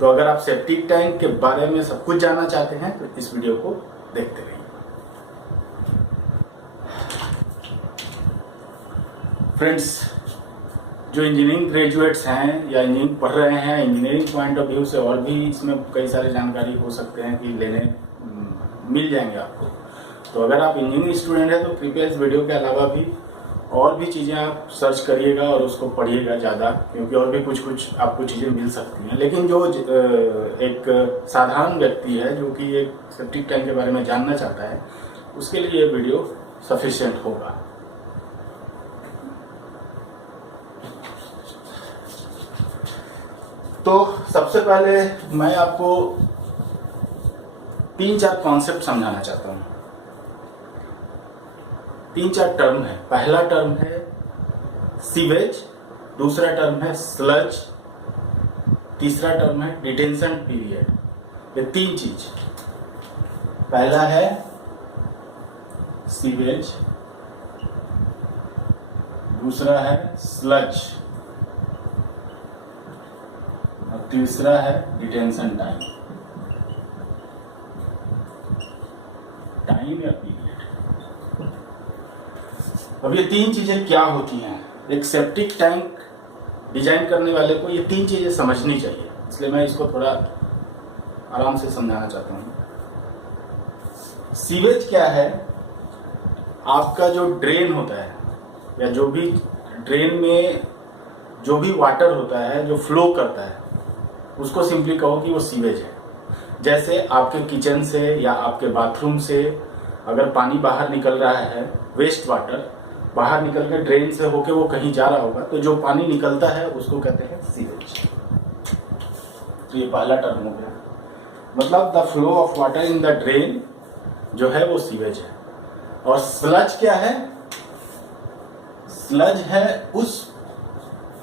तो अगर आप सेप्टिक टैंक के बारे में सब कुछ जानना चाहते हैं तो इस वीडियो को देखते रहिए। फ्रेंड्स, जो इंजीनियरिंग ग्रेजुएट्स हैं या इंजीनियरिंग पढ़ रहे हैं, इंजीनियरिंग पॉइंट ऑफ व्यू से और भी इसमें कई सारे जानकारी हो सकते हैं कि लेने मिल जाएंगे आपको। तो अगर आप इंजीनियरिंग स्टूडेंट हैं तो कृपया इस वीडियो के अलावा भी और भी चीज़ें आप सर्च करिएगा और उसको पढ़िएगा ज़्यादा, क्योंकि और भी कुछ आपको चीज़ें मिल सकती हैं। लेकिन जो एक साधारण व्यक्ति है जो कि एक सेप्टिक टैंक के बारे में जानना चाहता है, उसके लिए ये वीडियो सफिशिएंट होगा। तो सबसे पहले मैं आपको 3-4 कॉन्सेप्ट समझाना चाहता हूँ। 3-4 टर्म है। पहला टर्म है सीवेज, दूसरा टर्म है स्लज, तीसरा टर्म है डिटेंशन पीरियड। ये 3 चीज, पहला है सीवेज, दूसरा है स्लज और तीसरा है डिटेंशन टाइम या पीरियड। अब ये 3 चीजें क्या होती हैं? एक सेप्टिक टैंक डिजाइन करने वाले को ये 3 चीजें समझनी चाहिए, इसलिए मैं इसको थोड़ा आराम से समझाना चाहता हूँ। सीवेज क्या है? आपका जो ड्रेन होता है या जो भी ड्रेन में जो भी वाटर होता है जो फ्लो करता है, उसको सिंपली कहो कि वो सीवेज है। जैसे आपके किचन से या आपके बाथरूम से अगर पानी बाहर निकल रहा है, वेस्ट वाटर बाहर निकल के ड्रेन से होके वो कहीं जा रहा होगा, तो जो पानी निकलता है उसको कहते हैं सीवेज। तो ये पहला टर्म हो गया, मतलब the flow of water in the drain जो है वो सीवेज है। और स्लज क्या है? स्लज है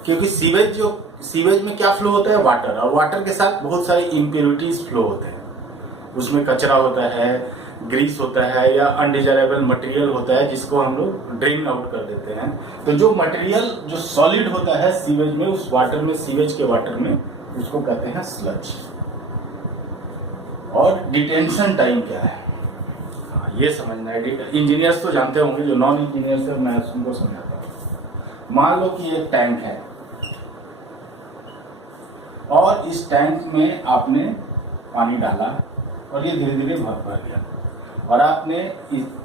क्योंकि सीवेज में क्या फ्लो होता है? वाटर, और वाटर के साथ बहुत सारे इम्प्योरिटीज फ्लो होते हैं। उसमें कचरा होता है, ग्रीस होता है या अनडिजायरेबल मटेरियल होता है जिसको हम लोग ड्रेन आउट कर देते हैं। तो जो मटेरियल जो सॉलिड होता है सीवेज में, उस वाटर में, सीवेज के वाटर में, उसको कहते हैं स्लज। और डिटेंशन टाइम क्या है? हाँ, ये समझना है। इंजीनियर्स तो जानते होंगे, जो नॉन इंजीनियर्स है मैं उनको समझाता हूँ। मान लो कि एक टैंक है और इस टैंक में आपने पानी डाला और ये धीरे धीरे भर गया, और आपने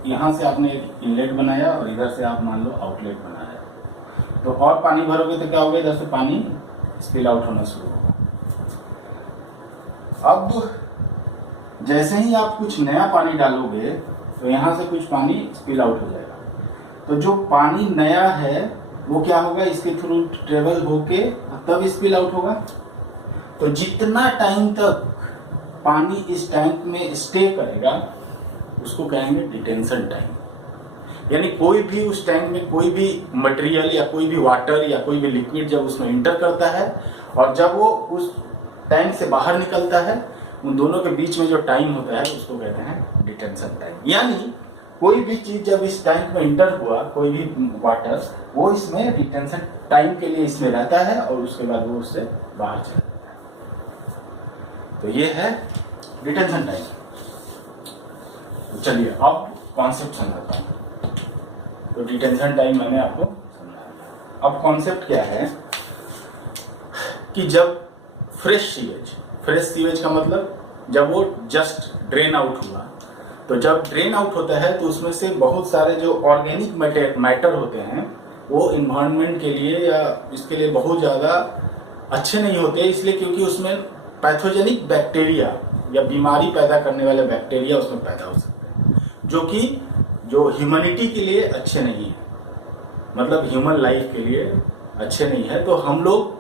यहाँ से आपने एक इनलेट बनाया और इधर से आप मान लो आउटलेट बनाया। तो और पानी भरोगे तो क्या होगा? इधर से पानी स्पिल आउट होना शुरू होगा। अब जैसे ही आप कुछ नया पानी डालोगे तो यहाँ से कुछ पानी स्पिल आउट हो जाएगा। तो जो पानी नया है वो क्या होगा? इसके थ्रू ट्रेवल होके तब स्पिल आउट होगा। तो जितना टाइम तक पानी इस टैंक में स्टे करेगा उसको कहेंगे डिटेंशन टाइम। यानी कोई भी उस टैंक में कोई भी मटेरियल या कोई भी वाटर या कोई भी लिक्विड जब उसमें इंटर करता है और जब वो उस टैंक से बाहर निकलता है, उन दोनों के बीच में जो टाइम होता है उसको कहते हैं डिटेंशन टाइम। यानी कोई भी चीज जब इस टैंक में इंटर हुआ, कोई भी वाटर, वो इसमें डिटेंशन टाइम के लिए इसमें रहता है और उसके बाद वो उससे बाहर चला जाता है। तो ये है डिटेंशन टाइम। तो चलिए अब कॉन्सेप्ट समझाता हूँ। तो डिटेंशन टाइम मैंने आपको समझाया। अब कॉन्सेप्ट क्या है कि जब फ्रेश सीवेज का मतलब जब वो जस्ट ड्रेन आउट हुआ, तो जब ड्रेन आउट होता है तो उसमें से बहुत सारे जो ऑर्गेनिक मैटर होते हैं वो इन्वायरमेंट के लिए या इसके लिए बहुत ज़्यादा अच्छे नहीं होते, इसलिए क्योंकि उसमें पैथोजेनिक बैक्टीरिया या बीमारी पैदा करने वाले बैक्टीरिया उसमें पैदा हो सकते हैं, जो ह्यूमैनिटी के लिए अच्छे नहीं है, मतलब ह्यूमन लाइफ के लिए अच्छे नहीं है। तो हम लोग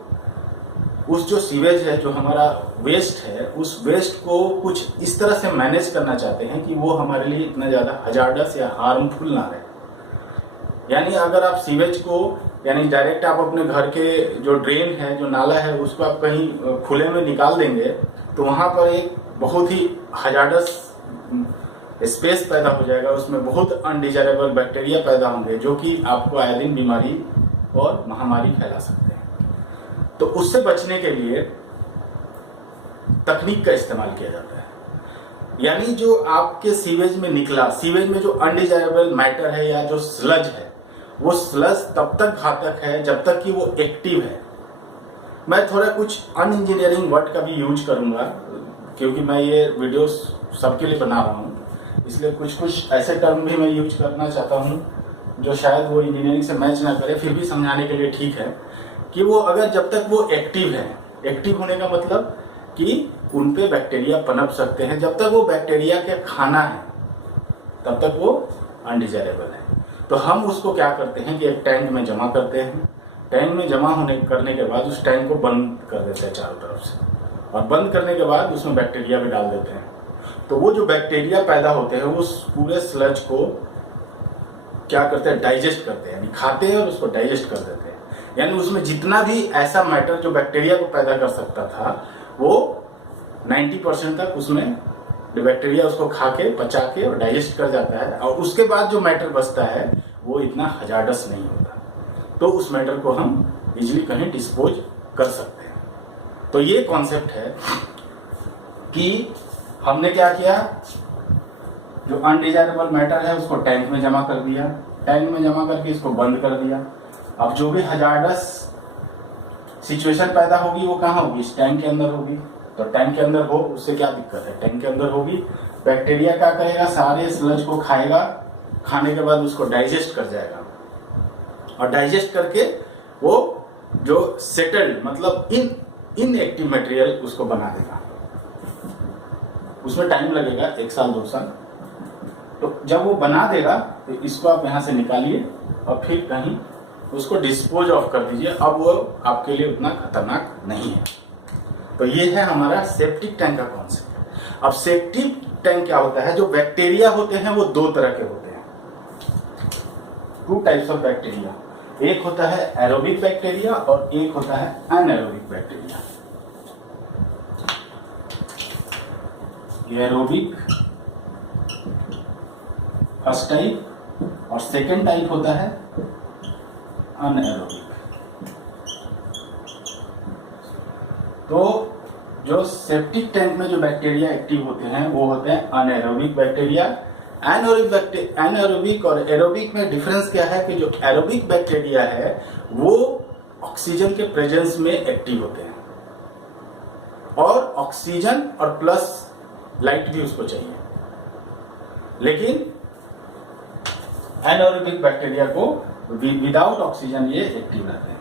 उस जो सीवेज है, जो हमारा वेस्ट है, उस वेस्ट को कुछ इस तरह से मैनेज करना चाहते हैं कि वो हमारे लिए इतना ज़्यादा हजार्डस या हार्मफुल ना रहे। यानी अगर आप सीवेज को यानी डायरेक्ट आप अपने घर के जो ड्रेन है, जो नाला है, उसको आप कहीं खुले में निकाल देंगे तो वहाँ पर एक बहुत ही हजार्डस स्पेस पैदा हो जाएगा, उसमें बहुत अनडिजायरेबल बैक्टीरिया पैदा होंगे जो कि आपको आए दिन बीमारी और महामारी फैला सकते हैं। तो उससे बचने के लिए तकनीक का इस्तेमाल किया जाता है। यानी जो आपके सीवेज में निकला, सीवेज में जो अनडिजायरेबल मैटर है या जो स्लज है, वो स्लज तब तक घातक है जब तक कि वो एक्टिव है। मैं थोड़ा कुछ अनइंजीनियरिंग वर्ड का भी यूज करूंगा, क्योंकि मैं ये वीडियो सबके लिए बना रहा हूँ, इसलिए कुछ ऐसे टर्म भी मैं यूज करना चाहता हूँ जो शायद वो इंजीनियरिंग से मैच ना करे, फिर भी समझाने के लिए ठीक है कि वो अगर जब तक वो एक्टिव है, एक्टिव होने का मतलब कि उन पे बैक्टीरिया पनप सकते हैं, जब तक वो बैक्टीरिया के खाना है तब तक वो अनडिजायरेबल है। तो हम उसको क्या करते हैं कि एक टैंक में जमा करते हैं। टैंक में जमा करने के बाद उस टैंक को बंद कर देते हैं चारों तरफ से, और बंद करने के बाद उसमें बैक्टीरिया भी डाल देते हैं। तो वो जो बैक्टीरिया पैदा होते हैं वो पूरे स्लज को क्या करते हैं, डाइजेस्ट करते हैं, यानी खाते हैं और उसको डाइजेस्ट कर देते हैं। यानी उसमें जितना भी ऐसा मैटर जो बैक्टीरिया को पैदा कर सकता था, वो 90% तक उसमें बैक्टीरिया उसको खा के, पचा के और डाइजेस्ट कर जाता है, और उसके बाद जो मैटर बचता है वो इतना हजार्डस नहीं होता। तो उस मैटर को हम इजीली कहीं डिस्पोज कर सकते हैं। तो ये कॉन्सेप्ट है कि हमने क्या किया, जो अनडिजायरेबल मैटर है उसको टैंक में जमा कर दिया, टैंक में जमा करके इसको बंद कर दिया। अब जो भी हजार्डस सिचुएशन पैदा होगी वो कहाँ होगी, इस टैंक के अंदर होगी। तो टैंक के अंदर हो, उससे क्या दिक्कत है, टैंक के अंदर होगी। बैक्टीरिया क्या करेगा, सारे स्लज को खाएगा, खाने के बाद उसको डाइजेस्ट कर जाएगा, और डाइजेस्ट करके वो जो सेटल्ड मतलब इनएक्टिव मटेरियल उसको बना देगा। उसमें टाइम लगेगा 1 साल 2 साल। तो जब वो बना देगा तो इसको आप यहाँ से निकालिए और फिर कहीं उसको डिस्पोज ऑफ कर दीजिए। अब वो आपके लिए उतना खतरनाक नहीं है। तो ये है हमारा सेप्टिक टैंक का कॉन्सेप्ट। अब सेप्टिक टैंक क्या होता है, जो बैक्टीरिया होते हैं वो 2 तरह के होते हैं, 2 टाइप्स ऑफ बैक्टीरिया। एक होता है एरोबिक बैक्टीरिया और एक होता है anaerobic bacteria. Aerobic first type और सेकेंड टाइप होता है अनएरोबिक। तो जो सेप्टिक टैंक में जो बैक्टीरिया एक्टिव होते हैं वो होते हैं अनएरोबिक बैक्टीरिया। एनारोबिक और एरोबिक में डिफरेंस क्या है कि जो एरोबिक बैक्टीरिया है वो ऑक्सीजन के प्रेजेंस में एक्टिव होते हैं, और ऑक्सीजन और प्लस लाइट भी उसको चाहिए। लेकिन एनारोबिक बैक्टीरिया को विदाउट ऑक्सीजन ये एक्टिव रहते हैं,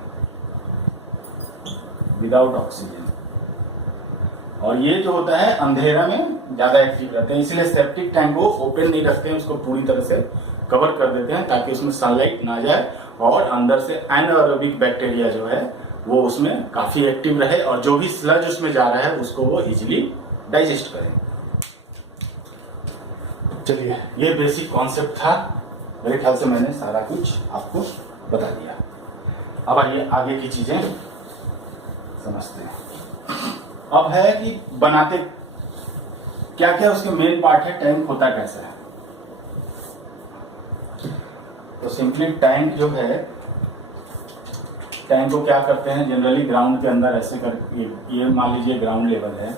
विदाउट ऑक्सीजन। और ये जो होता है अंधेरा में ज्यादा एक्टिव रहते हैं, इसलिए सेप्टिक टैंक को ओपन नहीं रखते हैं, उसको पूरी तरह से कवर कर देते हैं ताकि उसमें सनलाइट ना जाए, और अंदर से एनारोबिक बैक्टीरिया जो है वो उसमें काफी एक्टिव रहे, और जो भी स्लज उसमें जा रहा है उसको वो इजिली डाइजेस्ट करें। चलिए, ये बेसिक कॉन्सेप्ट था। मेरे ख्याल से मैंने सारा कुछ आपको बता दिया। अब आइए आगे की चीजें समझते हैं। अब है कि बनाते क्या क्या, उसके मेन पार्ट है, टैंक होता कैसे है। तो सिंपली टैंक जो है, टैंक को क्या करते हैं जनरली ग्राउंड के अंदर ऐसे कर, ये मान लीजिए ग्राउंड लेवल है,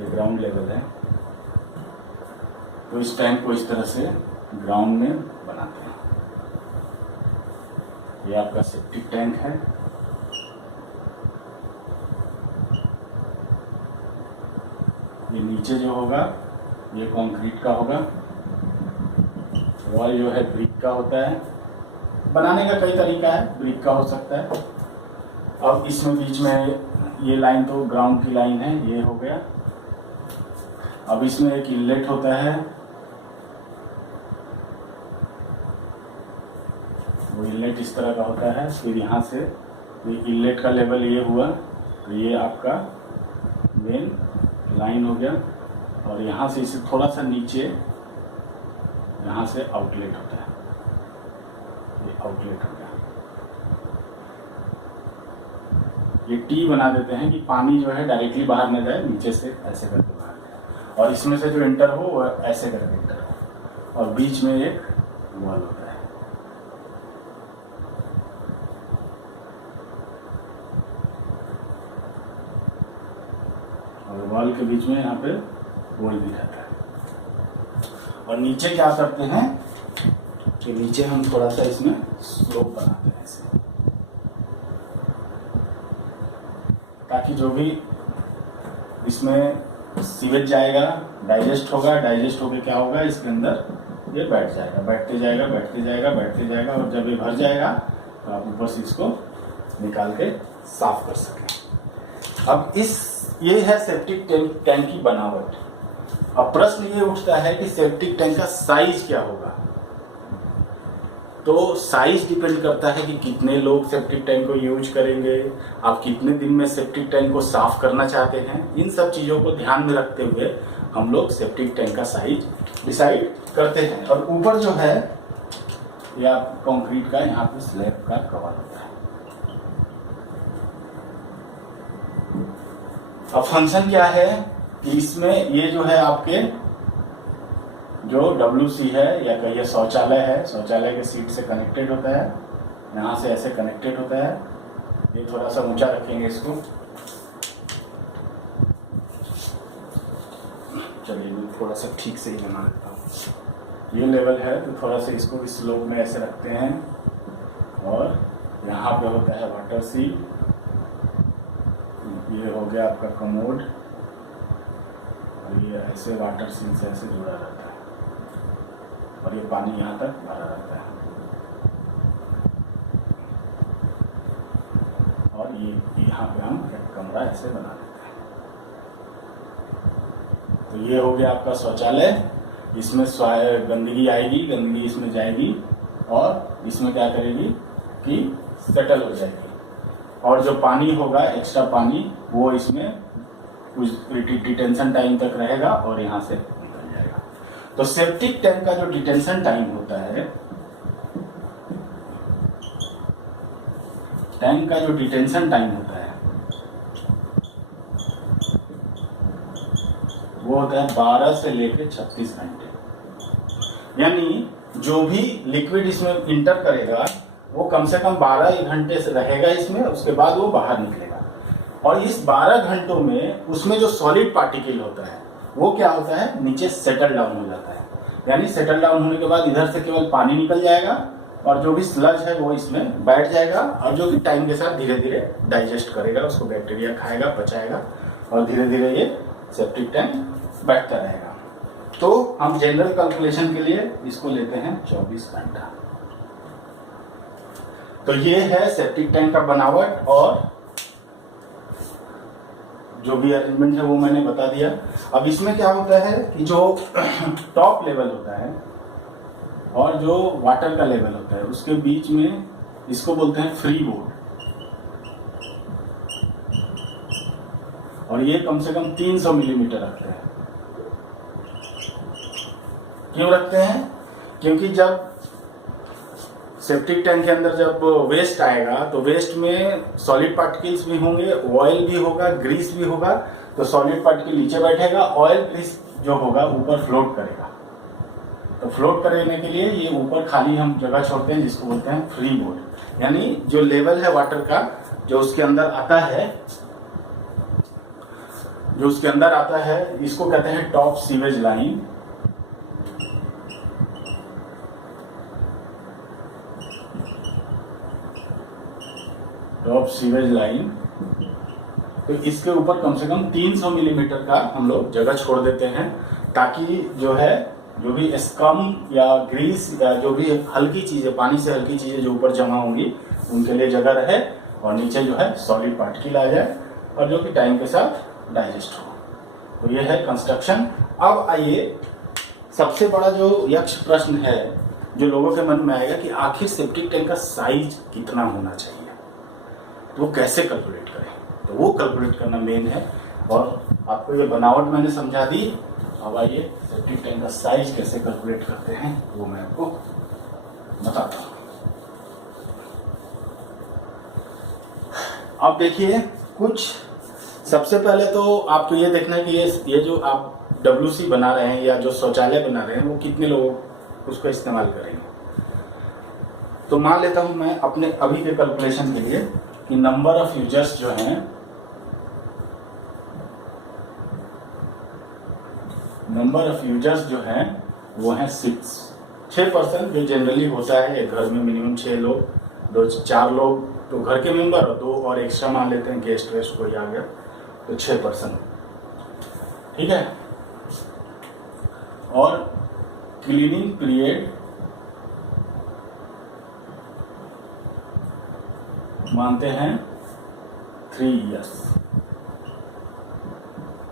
ये ग्राउंड लेवल है, तो इस टैंक को इस तरह से ग्राउंड में बनाते हैं। ये आपका सेप्टिक टैंक है। ये नीचे जो होगा ये कंक्रीट का होगा, वॉल जो है ब्रिक का होता है। बनाने का कई तरीका है, ब्रिक का हो सकता है। अब इसमें बीच में ये लाइन तो ग्राउंड की लाइन है, ये हो गया। अब इसमें एक इनलेट होता है, वो इनलेट इस तरह का होता है। फिर यहाँ से ये इनलेट का लेवल ये हुआ, तो ये आपका मेन लाइन हो गया, और यहाँ से इसे थोड़ा सा नीचे, यहाँ से आउटलेट होता है, ये आउटलेट हो गया। ये टी बना देते हैं कि पानी जो है डायरेक्टली बाहर न जाए, नीचे से ऐसे करके बाहर जाए, और इसमें से जो एंटर हो वो ऐसे करके एंटर हो, और बीच में एक वॉल होता है। और वॉल के बीच में यहाँ पे होल भी रहता है। और नीचे क्या करते हैं कि नीचे हम थोड़ा सा इसमें स्लोप बनाते हैं ऐसे, ताकि जो भी इसमें सीवेज जाएगा डाइजेस्ट होगा, डाइजेस्ट होकर क्या होगा इसके अंदर ये बैठ जाएगा, बैठते जाएगा बैठते जाएगा बैठते जाएगा, और जब ये भर जाएगा तो आप ऊपर से इसको निकाल के साफ कर सकें। अब ये है सेप्टिक टैंक की बनावट। अब प्रश्न ये उठता है कि सेप्टिक टैंक का साइज क्या होगा। तो साइज डिपेंड करता है कि कितने लोग सेप्टिक टैंक को यूज करेंगे, आप कितने दिन में सेप्टिक टैंक को साफ करना चाहते हैं। इन सब चीज़ों को ध्यान में रखते हुए हम लोग सेप्टिक टैंक का साइज डिसाइड करते हैं। और ऊपर जो है या कंक्रीट का यहाँ पे स्लैब का कवर होता है। अब फंक्शन क्या है कि इसमें ये जो है आपके जो WC है या कहिए शौचालय है, शौचालय के सीट से कनेक्टेड होता है, यहाँ से ऐसे कनेक्टेड होता है। ये थोड़ा सा ऊंचा रखेंगे इसको, चलिए मैं थोड़ा सा ठीक से ही बना लेता हूँ। ये लेवल है तो थोड़ा सा इसको इस स्लोप में ऐसे रखते हैं, और यहाँ पे होता है वाटर सील। ये हो गया आपका कमोड, और ये ऐसे वाटर सील से ऐसे जुड़ा रहता है, और ये पानी यहाँ तक भरा रहता है। और ये यहाँ पे हम एक कमरा ऐसे बना लेते हैं। तो ये हो गया आपका शौचालय। इसमें गंदगी आएगी, गंदगी इसमें जाएगी और इसमें क्या करेगी कि सेटल हो जाएगी, और जो पानी होगा एक्स्ट्रा पानी वो इसमें कुछ डिटेंशन टाइम तक रहेगा और यहाँ से निकल जाएगा। तो सेप्टिक टैंक का जो डिटेंशन टाइम होता है, टैंक का जो डिटेंशन टाइम होता है वो होता है 12 से लेकर 36 घंटे। यानी जो भी लिक्विड इसमें इंटर करेगा वो कम से कम 12 घंटे से रहेगा इसमें, उसके बाद वो बाहर निकलेगा। और इस 12 घंटों में उसमें जो सॉलिड पार्टिकल होता है वो क्या होता है, नीचे सेटल डाउन हो जाता है। यानी सेटल डाउन होने के बाद इधर से केवल पानी निकल जाएगा, और जो भी स्लज है वो इसमें बैठ जाएगा, और जो कि टाइम के साथ धीरे धीरे डाइजेस्ट करेगा, उसको बैक्टीरिया खाएगा, पचाएगा, और धीरे धीरे ये सेप्टिक टैंक बैठता रहेगा। तो हम जनरल कैलकुलेशन के लिए इसको लेते हैं 24 घंटा। तो ये है सेप्टिक टैंक का बनावट, और जो भी अरेंजमेंट है वो मैंने बता दिया। अब इसमें क्या होता है कि जो टॉप लेवल होता है और जो वाटर का लेवल होता है उसके बीच में इसको बोलते हैं फ्री बोर्ड, और ये कम से कम 300 मिलीमीटर रखते हैं। क्यों रखते हैं? क्योंकि जब सेप्टिक टैंक के अंदर जब वेस्ट आएगा तो वेस्ट में सॉलिड पार्टिकल्स भी होंगे, ऑयल भी होगा, ग्रीस भी होगा। तो सॉलिड पार्टिकल नीचे बैठेगा, ऑयल ग्रीस जो होगा ऊपर फ्लोट करेगा। तो फ्लोट करने के लिए ये ऊपर खाली हम जगह छोड़ते हैं जिसको बोलते हैं फ्री बोर्ड। यानी जो लेवल है वाटर का जो उसके अंदर आता है, इसको कहते हैं top sewage line. Top sewage line, तो इसके ऊपर कम से कम 300 मिलीमीटर का हम लोग जगह छोड़ देते हैं, ताकि जो भी स्कम या ग्रीस या जो भी हल्की चीजें, पानी से हल्की चीजें जो ऊपर जमा होंगी उनके लिए जगह रहे, और नीचे जो है सॉलिड पार्टिकल आ जाए, और जो कि टाइम के साथ डाइजेस्ट हो। तो ये है कंस्ट्रक्शन। अब आइए, सबसे बड़ा जो यक्ष प्रश्न है जो लोगों के मन में आएगा कि आखिर सेप्टिक टैंक का साइज कितना होना चाहिए, तो वो कैसे कैलकुलेट करें। तो वो कैलकुलेट करना मेन है, और आपको ये बनावट मैंने समझा दी। अब आइए सेप्टिक टैंक का साइज कैसे कैलकुलेट करते हैं वो मैं आपको बताता हूँ। अब देखिए, कुछ सबसे पहले तो आपको ये देखना है कि ये जो आप WC बना रहे हैं या जो शौचालय बना रहे हैं वो कितने लोग उसको इस्तेमाल करेंगे। तो मान लेता हूं मैं अपने अभी के कैलकुलेशन के लिए कि नंबर ऑफ यूजर्स जो हैं नंबर ऑफ यूजर्स जो हैं वो हैं 6% जो जनरली होता है। एक घर में मिनिमम 6 लोग, 2-4 लोग तो घर के मेंबर और 2 और एक्स्ट्रा मान लेते हैं, गेस्ट वेस्ट कोई आ गया तो 6%। ठीक है। और क्लीनिंग पीरियड मानते हैं 3 इयर्स।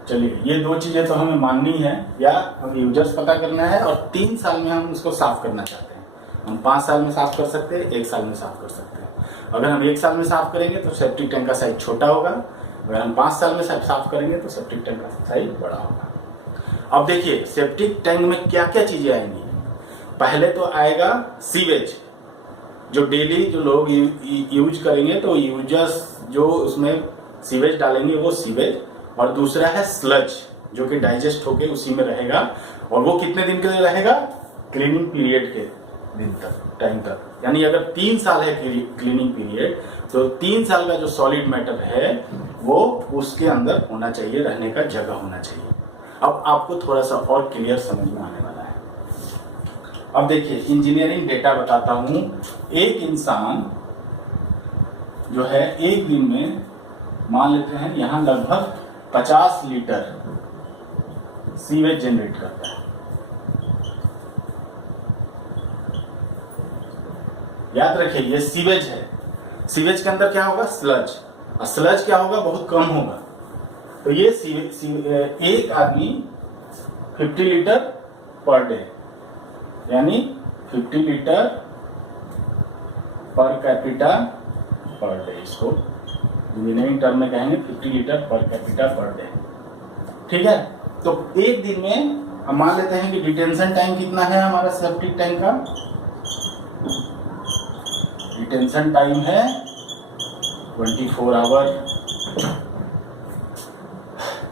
चलिए ये 2 चीजें तो हमें माननी है, या हम यूजर्स पता करना है और 3 साल में हम उसको साफ करना चाहते हैं। हम 5 साल में साफ कर सकते हैं, 1 साल में साफ कर सकते हैं। अगर हम 1 साल में साफ करेंगे तो सेप्टिक टैंक का साइज छोटा होगा, अगर हम 5 साल में साफ करेंगे तो सेप्टिक टैंक का साइज बड़ा होगा। अब देखिए सेप्टिक टैंक में क्या क्या चीजें आएंगी। पहले तो आएगा सीवेज, जो डेली जो लोग यूज करेंगे, तो यूजर्स जो उसमें सीवेज डालेंगे वो सीवेज। और दूसरा है स्लज, जो कि डाइजेस्ट होके उसी में रहेगा, और वो कितने दिन के लिए रहेगा, क्लीनिंग पीरियड के दिन तक, टाइम तक। यानी अगर 3 साल है क्लीनिंग पीरियड, तो 3 साल का जो सॉलिड मैटर है वो उसके अंदर होना चाहिए, रहने का जगह होना चाहिए। अब आपको थोड़ा सा और क्लियर समझ में आने वाला है। अब देखिए इंजीनियरिंग डेटा बताता हूं। एक इंसान जो है एक दिन में मान लेते हैं यहां लगभग 50 लीटर सीवेज जनरेट करता है। याद रखिए ये सीवेज है। सीवेज के अंदर क्या होगा, स्लज। और स्लज क्या होगा, बहुत कम होगा। तो ये एक आदमी 50 लीटर पर डे, यानी 50 litre per capita per day, इसको इंजीनियरिंग टर्म में कहेंगे 50 litre per capita per day. ठीक है। तो एक दिन में हम मान लेते हैं कि डिटेंशन टाइम कितना है हमारा सेप्टिक टैंक का, डिटेंशन टाइम है 24 आवर।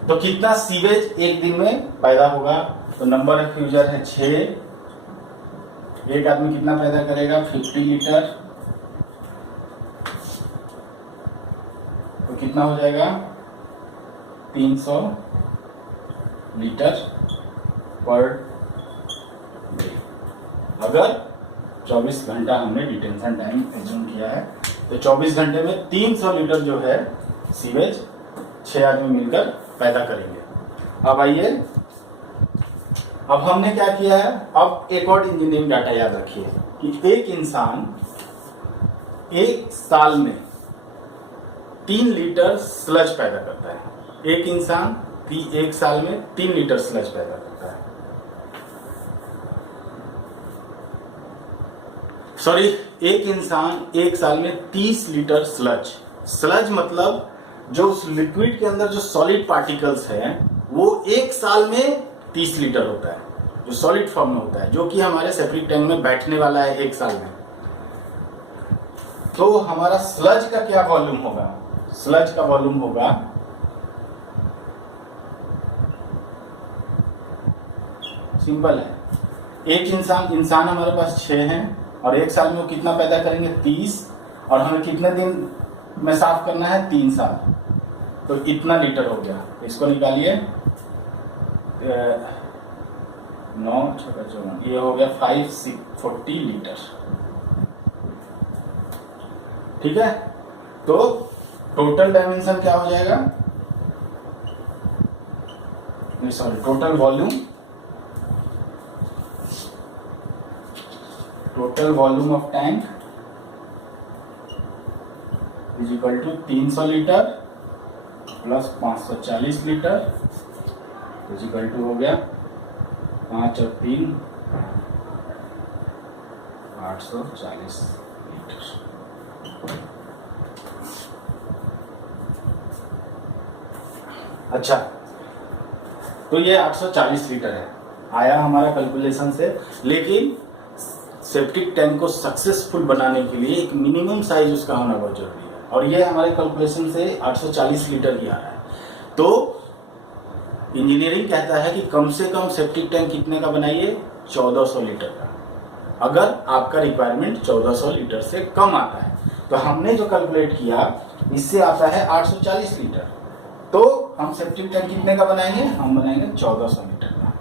तो कितना सीवेज एक दिन में पैदा होगा, तो नंबर ऑफ यूजर है 6। एक आदमी कितना पैदा करेगा, 50 लीटर, तो कितना हो जाएगा 300 लीटर पर डे। अगर 24 घंटा हमने डिटेंशन टाइम एज्यूम किया है, तो 24 घंटे में 300 लीटर जो है सीवेज 6 आदमी मिलकर पैदा करेंगे। अब आइए, अब हमने क्या किया है, अब एक और इंजीनियरिंग डाटा याद रखिए कि एक इंसान 1 साल में 3 लीटर स्लज पैदा करता है। एक इंसान 1 साल में 3 लीटर स्लज पैदा करता है। सॉरी, एक इंसान 1 साल में 30 लीटर स्लज। स्लज मतलब जो उस लिक्विड के अंदर जो सॉलिड पार्टिकल्स हैं वो 1 साल में 30 लीटर होता है, जो सॉलिड फॉर्म में होता है, जो कि हमारे सेप्टिक टैंक में बैठने वाला है 1 साल में। तो हमारा स्लज का क्या वॉल्यूम होगा, स्लज का वॉल्यूम होगा सिंपल है, एक इंसान हमारे पास 6 हैं और 1 साल में वो कितना पैदा करेंगे 30, और हमें कितने दिन में साफ करना है 3 साल, तो इतना लीटर हो गया। इसको निकालिए, 9 × ये हो गया 540 लीटर। ठीक है। तो टोटल डायमेंशन क्या हो जाएगा, sorry total volume, total volume of tank is equal to 300 litre plus 540 litre is equal to हो गया 5 और 3 840 लीटर। अच्छा, तो ये 840 लीटर है, आया हमारा कैलकुलेशन से। लेकिन सेप्टिक टैंक को सक्सेसफुल बनाने के लिए एक मिनिमम साइज उसका होना बहुत जरूरी है, और ये हमारे कैलकुलेशन से 840 लीटर ही आ रहा है। तो इंजीनियरिंग कहता है कि कम से कम सेप्टिक टैंक कितने का बनाइए, 1400 लीटर का। अगर आपका रिक्वायरमेंट 1400 लीटर से कम आता है, तो हमने जो कैलकुलेट किया इससे आता है 840 लीटर। तो हम सेप्टिक टैंक कितने का बनाएंगे, हम बनाएंगे 1400 लीटर का।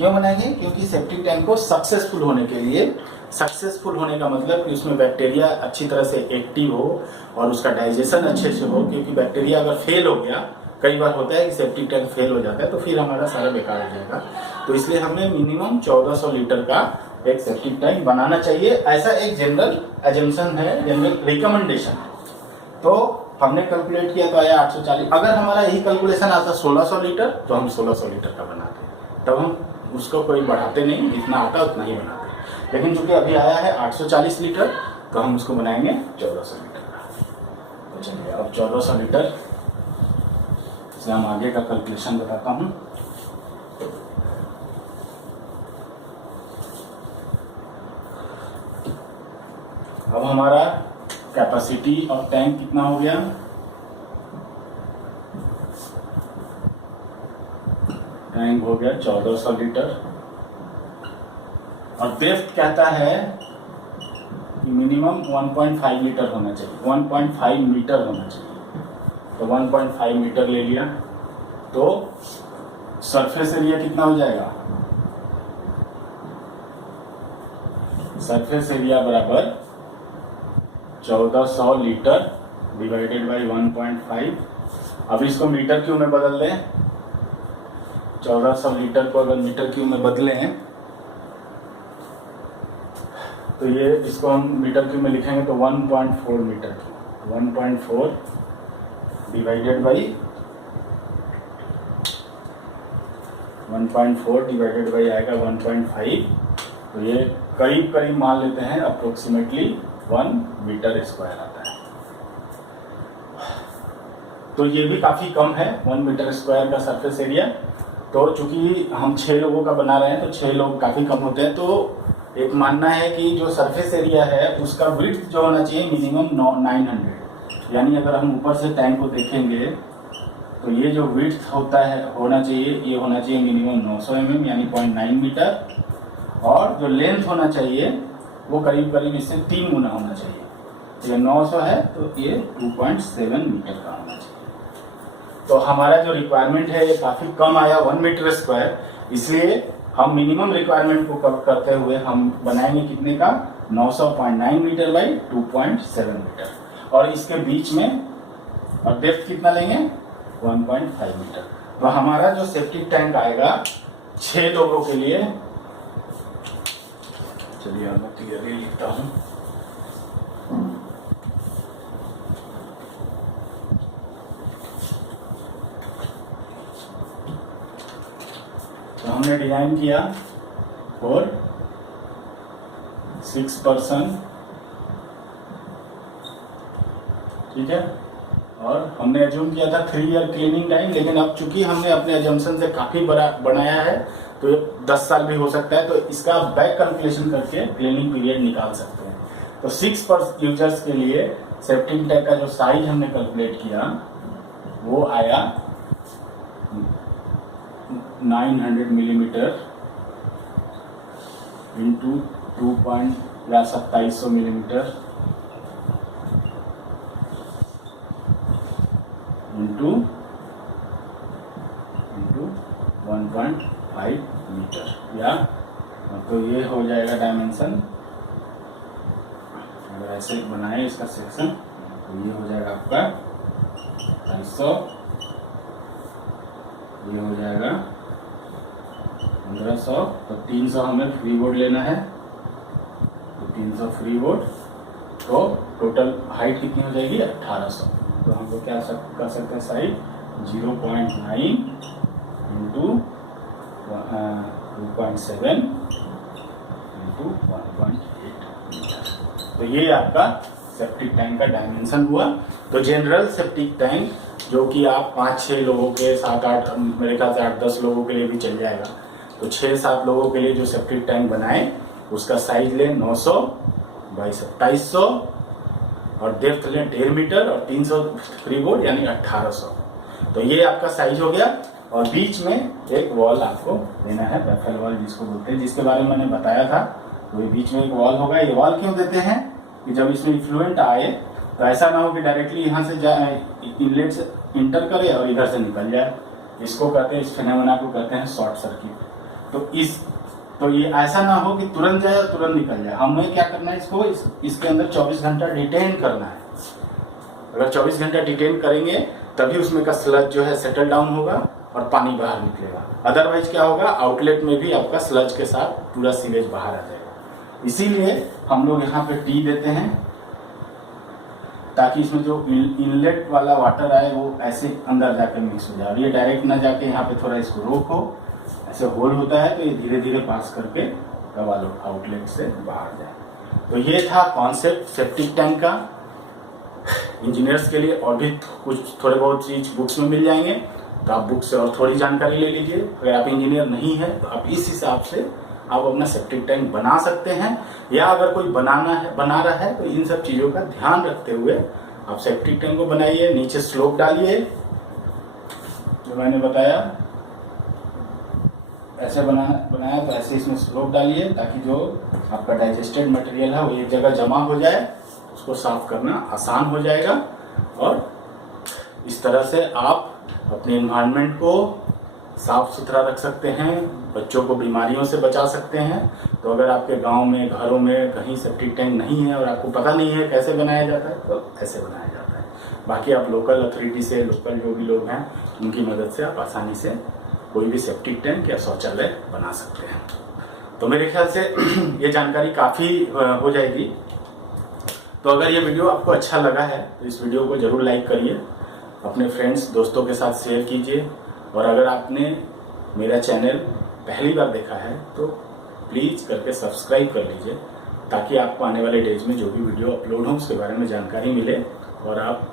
क्यों बनाएंगे? क्योंकि सेप्टिक टैंक को सक्सेसफुल होने के लिए, सक्सेसफुल होने का मतलब कि उसमें बैक्टीरिया अच्छी तरह से एक्टिव हो और उसका डाइजेशन अच्छे से हो, क्योंकि बैक्टीरिया अगर फेल हो गया, कई बार होता है कि सेप्टिक टैंक फेल हो जाता है, तो फिर हमारा सारा बेकार हो जाएगा। तो इसलिए हमें मिनिमम 1400 लीटर का एक सेप्टिक टैंक बनाना चाहिए, ऐसा एक जनरल एजम्पशन है, जनरल रिकमेंडेशन है। तो हमने कैलकुलेट किया तो आया 840। अगर हमारा यही कैलकुलेशन आता 1600 लीटर तो हम 1600 लीटर का बनाते, तब हम उसको कोई बढ़ाते नहीं, जितना आता उतना ही बनाते। लेकिन चूंकि अभी आया है 840 लीटर तो हम उसको बनाएंगे 1400 लीटर का। तो चलिए अब 1400 लीटर से हम आगे का कैलकुलेशन बताता हूँ। अब हमारा कैपेसिटी और टैंक कितना हो गया? टैंक हो गया 1400 लीटर और डेप्थ कहता है कि मिनिमम 1.5 मीटर होना चाहिए, 1.5 मीटर होना चाहिए। तो 1.5 मीटर ले लिया तो सरफेस एरिया कितना हो जाएगा? सरफेस एरिया बराबर 1400 लीटर डिवाइडेड बाई 1.5। अब इसको मीटर क्यूब में बदल दें। 1400 लीटर को अगर मीटर क्यूब में बदलें तो ये इसको हम मीटर क्यूब में लिखेंगे तो 1.4 metre cube, 1.4 divided by 1.4 divided by आएगा 1.5। तो ये करीब करीब मान लेते हैं अप्रोक्सीमेटली 1 मीटर स्क्वायर आता है। तो ये भी काफ़ी कम है 1 मीटर स्क्वायर का सरफेस एरिया। तो चूंकि हम 6 लोगों का बना रहे हैं तो 6 लोग काफ़ी कम होते हैं। तो एक मानना है कि जो सरफेस एरिया है उसका विड्थ जो होना चाहिए मिनिमम 900, यानी अगर हम ऊपर से टैंक को देखेंगे तो ये जो विड्थ होता है होना चाहिए, ये होना चाहिए मिनिमम 900 mm यानी 0.9 मीटर, और जो लेंथ होना चाहिए वो करीब करीब इससे 3 गुना होना चाहिए। ये 900 है तो ये 2.7 मीटर का होना चाहिए। तो हमारा जो रिक्वायरमेंट है ये काफ़ी कम आया 1 मीटर स्क्वायर, इसलिए हम मिनिमम रिक्वायरमेंट को कवर करते हुए हम बनाएंगे कितने का? 900.9 मीटर बाई 2.7 मीटर, और इसके बीच में और डेप्थ कितना लेंगे? 1.5 मीटर। तो हमारा जो सेप्टिक टैंक आएगा 6 लोगों के लिए, चलिए अब मैं क्लियरली लिखता हूँ। तो हमने डिजाइन किया फॉर 6 पर्सन, ठीक है, और हमने एज्यूम किया था 3 ईयर क्लीनिंग टाइम, लेकिन अब चूंकि हमने अपने एजम्पशन से काफ़ी बड़ा बनाया है तो ये 10 साल भी हो सकता है, तो इसका बैक कैलकुलेशन करके क्लीनिंग पीरियड निकाल सकते हैं। तो 6 पर यूजर्स के लिए सेप्टिक टैंक का जो साइज हमने कैलकुलेट किया वो आया 900 millimetre into 2700 millimetre into 1.5 metre, या तो ये हो जाएगा डायमेंशन। अगर ऐसे बनाए इसका सेक्शन तो ये हो जाएगा आपका 250, ये हो जाएगा 1500, तो 300 हमें फ्री बोर्ड लेना है, तो 300 फ्री बोर्ड, तो टोटल हाइट कितनी हो जाएगी? 1800। तो हम लोग क्या कर सकते हैं? Side 0.9 into 2.7 into 1.8 metre. तो ये आपका सेप्टिक टैंक का डायमेंशन हुआ। तो जनरल सेप्टिक टैंक जो कि आप 5-6 लोगों के 7-8, मेरे ख्याल से 8-10 लोगों के लिए भी चल जाएगा, तो 6-7 लोगों के लिए जो सेप्टिक टैंक बनाए उसका साइज लें 900 बाई 2700 और डेप्थ लें 1.5 मीटर और 300 फ्री बोर्ड यानी 1800। तो ये आपका साइज हो गया। और बीच में एक वॉल आपको देना है, बैफल वॉल जिसको बोलते हैं, जिसके बारे में मैंने बताया था। तो ये बीच में एक वॉल होगा। ये वॉल क्यों देते हैं कि जब इसमें इफ्लुएंट आए तो ऐसा ना हो कि डायरेक्टली यहाँ से इनलेट से इंटर करे और इधर से निकल जाए। इसको कहते हैं, इस फिनोमेना को कहते हैं शॉर्ट सर्किट। तो ये ऐसा ना हो कि तुरंत जाए और तुरंत निकल जाए। हमें क्या करना है, इसको इसके अंदर 24 घंटा डिटेन करना है। अगर 24 घंटा डिटेन करेंगे तभी उसमें का स्लज जो है सेटल डाउन होगा और पानी बाहर निकलेगा। अदरवाइज क्या होगा, आउटलेट में भी आपका स्लज के साथ पूरा सीवेज बाहर आ जाएगा। इसीलिए हम लोग यहाँ पे टी देते हैं ताकि इसमें जो इनलेट वाला वाटर आए वो ऐसे अंदर जाकर मिक्स हो जाए। और ये डायरेक्ट ना जाके यहाँ पे थोड़ा इसको रोको, ऐसे होल होता है तो ये धीरे धीरे पास करके तब आउटलेट से बाहर जाए। तो ये था कॉन्सेप्ट सेप्टिक टैंक का। इंजीनियर्स के लिए और भी कुछ थोड़े बहुत चीज बुक्स में मिल जाएंगे, तो आप बुक से और थोड़ी जानकारी ले लीजिए। अगर आप इंजीनियर नहीं है तो आप इस हिसाब से आप अपना सेप्टिक टैंक बना सकते हैं, या अगर कोई बना रहा है तो इन सब चीज़ों का ध्यान रखते हुए आप सेप्टिक टैंक को बनाइए। नीचे स्लोप डालिए, जो मैंने बताया ऐसे बनाया तो ऐसे इसमें स्लोप डालिए ताकि जो आपका डाइजेस्टेड मटेरियल है वो एक जगह जमा हो जाए, उसको साफ करना आसान हो जाएगा। और इस तरह से आप अपने एनवायरनमेंट को साफ सुथरा रख सकते हैं, बच्चों को बीमारियों से बचा सकते हैं। तो अगर आपके गांव में, घरों में कहीं सेप्टिक टैंक नहीं है और आपको पता नहीं है कैसे बनाया जाता है, तो ऐसे बनाया जाता है। बाकी आप लोकल अथॉरिटी से, लोकल जो भी लोग हैं उनकी मदद से आप आसानी से कोई भी सेप्टिक टैंक या शौचालय बना सकते हैं। तो मेरे ख्याल से ये जानकारी काफ़ी हो जाएगी। तो अगर ये वीडियो आपको अच्छा लगा है तो इस वीडियो को जरूर लाइक करिए, अपने फ्रेंड्स दोस्तों के साथ शेयर कीजिए। और अगर आपने मेरा चैनल पहली बार देखा है तो प्लीज़ करके सब्सक्राइब कर लीजिए, ताकि आपको आने वाले डेज में जो भी वीडियो अपलोड हो उसके बारे में जानकारी मिले और आप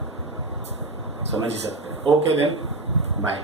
समझ ही सकते हैं। Okay then, bye.